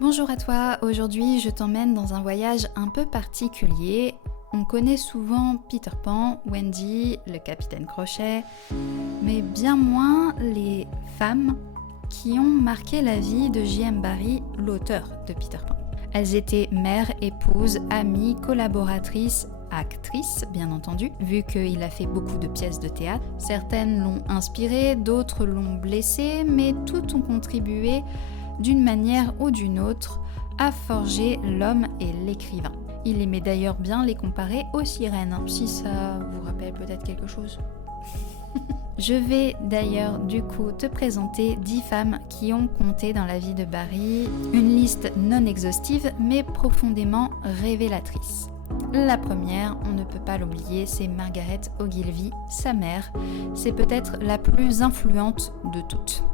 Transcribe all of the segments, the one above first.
Bonjour à toi, aujourd'hui je t'emmène dans un voyage un peu particulier. On connaît souvent Peter Pan, Wendy, le capitaine Crochet, mais bien moins les femmes qui ont marqué la vie de J.M. Barrie, l'auteur de Peter Pan. Elles étaient mères, épouses, amies, collaboratrices, actrices bien entendu, vu qu'il a fait beaucoup de pièces de théâtre. Certaines l'ont inspiré, d'autres l'ont blessé, mais toutes ont contribué d'une manière ou d'une autre à forger l'homme et l'écrivain. Il aimait d'ailleurs bien les comparer aux sirènes, si ça vous rappelle peut-être quelque chose. Je vais d'ailleurs du coup te présenter 10 femmes qui ont compté dans la vie de Barrie, une liste non exhaustive mais profondément révélatrice. La première, on ne peut pas l'oublier, c'est Margaret Ogilvy, sa mère. C'est peut-être la plus influente de toutes.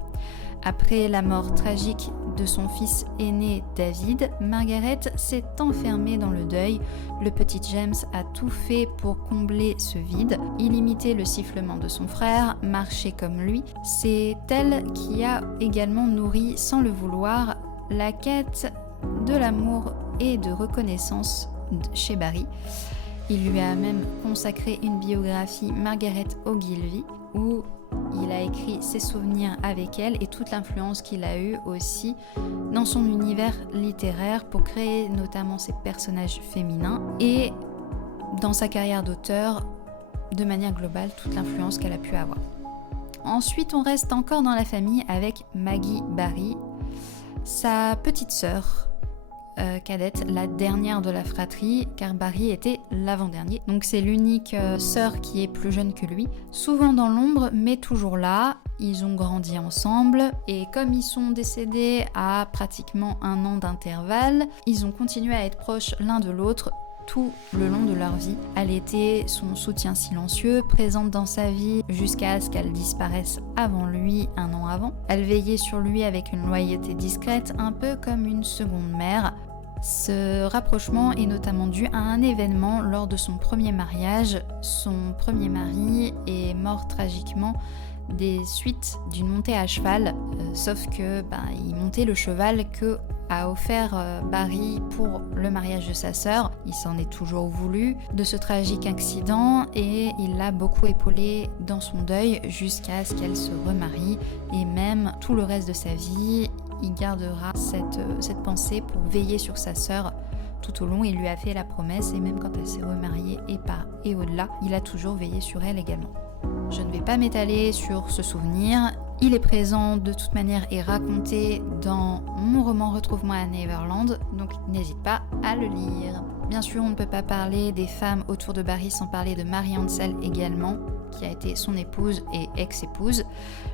Après la mort tragique de son fils aîné David, Margaret s'est enfermée dans le deuil. Le petit James a tout fait pour combler ce vide. Il imitait le sifflement de son frère, marchait comme lui. C'est elle qui a également nourri, sans le vouloir, la quête de l'amour et de reconnaissance chez Barrie. Il lui a même consacré une biographie, Margaret Ogilvy, où il a écrit ses souvenirs avec elle et toute l'influence qu'il a eue aussi dans son univers littéraire pour créer notamment ses personnages féminins et dans sa carrière d'auteur, de manière globale, toute l'influence qu'elle a pu avoir. Ensuite, on reste encore dans la famille avec Maggie Barrie, sa petite sœur cadette, la dernière de la fratrie, car Barrie était l'avant-dernier. Donc c'est l'unique sœur qui est plus jeune que lui, souvent dans l'ombre, mais toujours là. Ils ont grandi ensemble, et comme ils sont décédés à pratiquement 1 an d'intervalle, ils ont continué à être proches l'un de l'autre tout le long de leur vie. Elle était son soutien silencieux, présente dans sa vie jusqu'à ce qu'elle disparaisse avant lui, 1 an avant. Elle veillait sur lui avec une loyauté discrète, un peu comme une seconde mère. Ce rapprochement est notamment dû à un événement lors de son premier mariage. Son premier mari est mort tragiquement des suites d'une montée à cheval, sauf que il montait le cheval que a offert Barrie pour le mariage de sa sœur. Il s'en est toujours voulu de ce tragique accident et il l'a beaucoup épaulée dans son deuil jusqu'à ce qu'elle se remarie, et même tout le reste de sa vie il gardera cette pensée pour veiller sur sa sœur tout au long. Il lui a fait la promesse, et même quand elle s'est remariée et au-delà, il a toujours veillé sur elle également. Je ne vais pas m'étaler sur ce souvenir, il est présent de toute manière et raconté dans mon roman Retrouve-moi à Neverland, donc n'hésite pas à le lire. Bien sûr, on ne peut pas parler des femmes autour de Barrie sans parler de Mary Ansell également, qui a été son épouse et ex-épouse.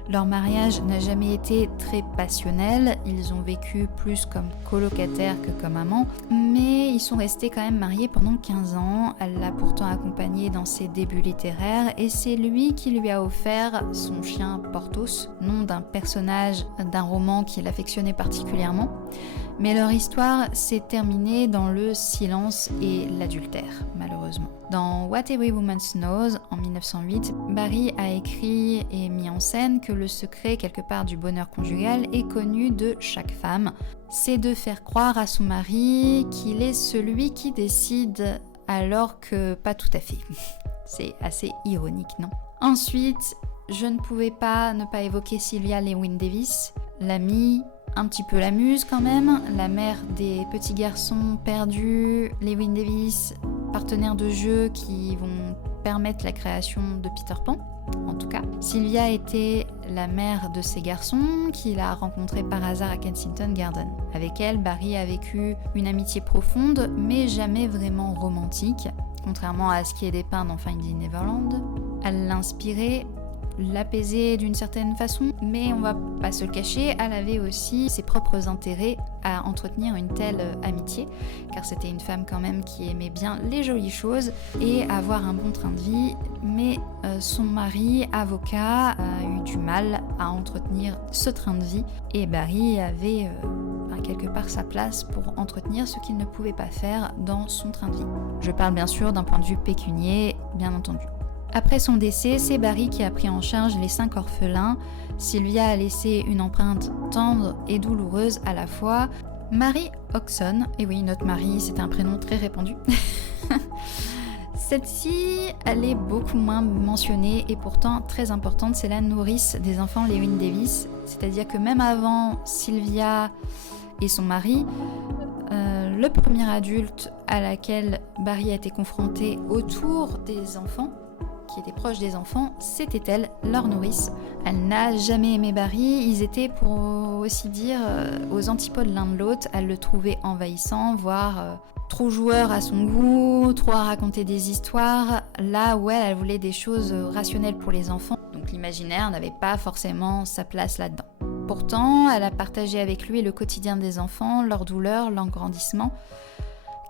Leur mariage n'a jamais été très passionnel, ils ont vécu plus comme colocataires que comme amants, mais ils sont restés quand même mariés pendant 15 ans. Elle l'a pourtant accompagné dans ses débuts littéraires, et c'est lui qui lui a offert son chien Porthos, nom d'un personnage d'un roman qu'il affectionnait particulièrement. Mais leur histoire s'est terminée dans le silence et l'adultère, malheureusement. Dans What Every Woman Knows, en 1908, Barrie a écrit et mis en scène que le secret quelque part du bonheur conjugal est connu de chaque femme. C'est de faire croire à son mari qu'il est celui qui décide, alors que pas tout à fait. C'est assez ironique, non ? Ensuite, je ne pouvais pas ne pas évoquer Sylvia Lewin-Davis, l'amie, un petit peu la muse quand même, la mère des petits garçons perdus, Lewin-Davis, partenaire de jeu qui vont permettre la création de Peter Pan. En tout cas, Sylvia était la mère de ces garçons qu'il a rencontrés par hasard à Kensington Garden. Avec elle, Barrie a vécu une amitié profonde, mais jamais vraiment romantique, contrairement à ce qui est dépeint dans Finding Neverland. Elle l'inspirait, l'apaiser d'une certaine façon, mais on va pas se le cacher, elle avait aussi ses propres intérêts à entretenir une telle amitié, car c'était une femme quand même qui aimait bien les jolies choses et avoir un bon train de vie, mais son mari, avocat, a eu du mal à entretenir ce train de vie, et Barrie avait quelque part sa place pour entretenir ce qu'il ne pouvait pas faire dans son train de vie. Je parle bien sûr d'un point de vue pécunier, bien entendu. Après son décès, c'est Barrie qui a pris en charge les 5 orphelins. Sylvia a laissé une empreinte tendre et douloureuse à la fois, Mary Oxon, et oui, notre Marie, c'est un prénom très répandu. Celle-ci, elle est beaucoup moins mentionnée et pourtant très importante, c'est la nourrice des enfants Lewin Davis. C'est-à-dire que même avant Sylvia et son mari, le premier adulte à laquelle Barry a été confronté autour des enfants, qui était proche des enfants, c'était elle, leur nourrice. Elle n'a jamais aimé Barry, ils étaient pour aussi dire aux antipodes l'un de l'autre. Elle le trouvait envahissant, voire trop joueur à son goût, trop à raconter des histoires, là où elle voulait des choses rationnelles pour les enfants. Donc l'imaginaire n'avait pas forcément sa place là-dedans. Pourtant, elle a partagé avec lui le quotidien des enfants, leurs douleurs, leur grandissement,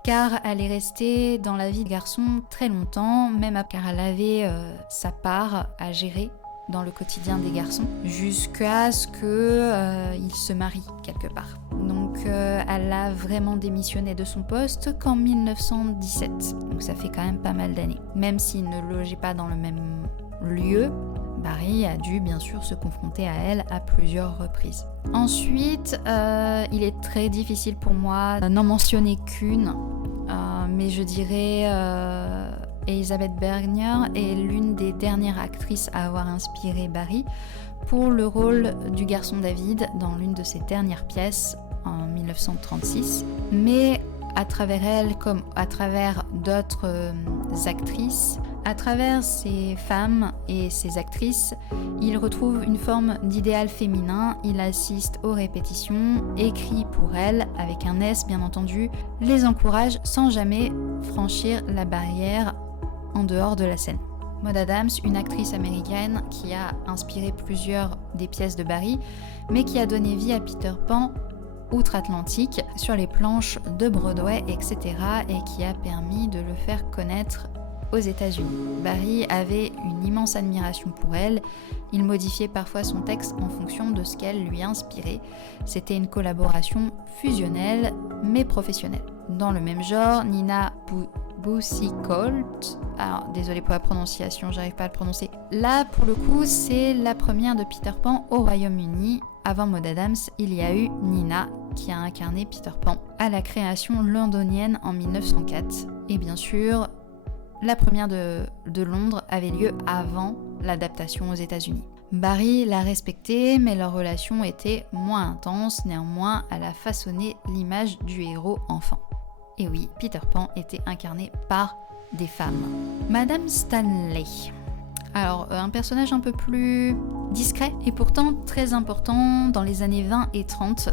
car elle est restée dans la vie de garçon très longtemps, même car elle avait sa part à gérer dans le quotidien des garçons, jusqu'à ce qu'ils se marient quelque part. Donc elle a vraiment démissionné de son poste qu'en 1917, donc ça fait quand même pas mal d'années. Même s'il ne logeait pas dans le même lieu, Barry a dû bien sûr se confronter à elle à plusieurs reprises. Ensuite, il est très difficile pour moi n'en mentionner qu'une, mais je dirais Elizabeth Bergner est l'une des dernières actrices à avoir inspiré Barry pour le rôle du garçon David dans l'une de ses dernières pièces en 1936. Mais à travers elle, comme à travers d'autres actrices, à travers ces femmes et ces actrices, il retrouve une forme d'idéal féminin, il assiste aux répétitions, écrit pour elles, avec un S bien entendu, les encourage sans jamais franchir la barrière en dehors de la scène. Maud Adams, une actrice américaine qui a inspiré plusieurs des pièces de Barry, mais qui a donné vie à Peter Pan outre-Atlantique, sur les planches de Broadway, etc., et qui a permis de le faire connaître aux États-Unis. Barry avait une immense admiration pour elle, il modifiait parfois son texte en fonction de ce qu'elle lui inspirait. C'était une collaboration fusionnelle mais professionnelle. Dans le même genre, Nina Boucicault, alors désolée pour la prononciation, j'arrive pas à le prononcer. Là, pour le coup, c'est la première de Peter Pan au Royaume-Uni. Avant Maud Adams, il y a eu Nina qui a incarné Peter Pan à la création londonienne en 1904. Et bien sûr, la première de Londres avait lieu avant l'adaptation aux États-Unis. Barry l'a respectée, mais leur relation était moins intense, néanmoins elle a façonné l'image du héros enfant. Et oui, Peter Pan était incarné par des femmes. Madame Stanley. Alors, un personnage un peu plus discret et pourtant très important dans les années 20 et 30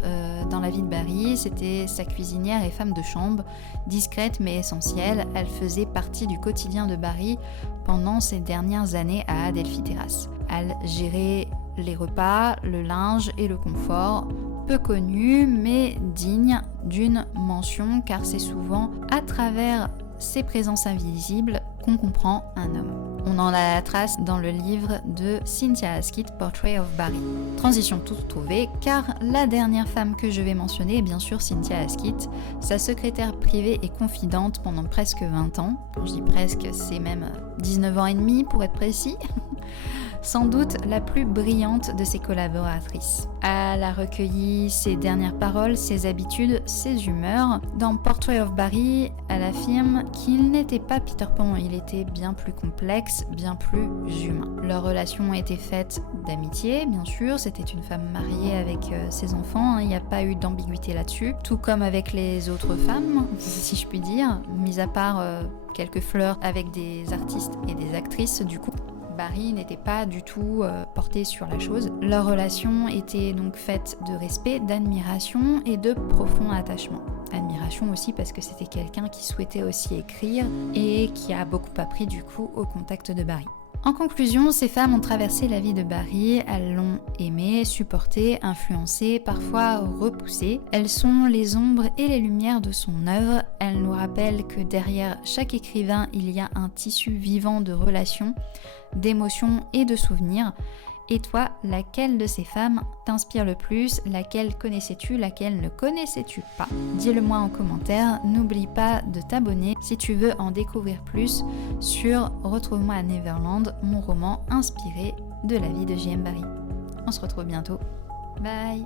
dans la vie de Barry. C'était sa cuisinière et femme de chambre, discrète mais essentielle. Elle faisait partie du quotidien de Barry pendant ses dernières années à Adelphi Terrace. Elle gérait les repas, le linge et le confort, peu connu mais digne d'une mention car c'est souvent à travers ces présences invisibles qu'on comprend un homme. On en a la trace dans le livre de Cynthia Haskett, Portrait of Barry. Transition toute trouvée, car la dernière femme que je vais mentionner est bien sûr Cynthia Haskett, sa secrétaire privée et confidente pendant presque 20 ans. Quand je dis presque, c'est même 19 ans et demi pour être précis. Sans doute la plus brillante de ses collaboratrices. Elle a recueilli ses dernières paroles, ses habitudes, ses humeurs. Dans Portrait of Barry, elle affirme qu'il n'était pas Peter Pan, il était bien plus complexe, bien plus humain. Leur relation était faite d'amitié, bien sûr, c'était une femme mariée avec ses enfants, il n'y a pas eu d'ambiguïté là-dessus, tout comme avec les autres femmes, si je puis dire, mis à part quelques fleurs avec des artistes et des actrices du coup. Barry n'était pas du tout porté sur la chose. Leur relation était donc faite de respect, d'admiration et de profond attachement. Admiration aussi parce que c'était quelqu'un qui souhaitait aussi écrire et qui a beaucoup appris du coup au contact de Barry. En conclusion, ces femmes ont traversé la vie de Barry, elles l'ont aimé, supporté, influencé, parfois repoussé. Elles sont les ombres et les lumières de son œuvre. Elles nous rappellent que derrière chaque écrivain, il y a un tissu vivant de relations, d'émotions et de souvenirs. Et toi, laquelle de ces femmes t'inspire le plus? Laquelle connaissais-tu? Laquelle ne connaissais-tu pas? Dis-le moi en commentaire. N'oublie pas de t'abonner si tu veux en découvrir plus sur Retrouve-moi à Neverland, mon roman inspiré de la vie de J.M. Barrie. On se retrouve bientôt. Bye!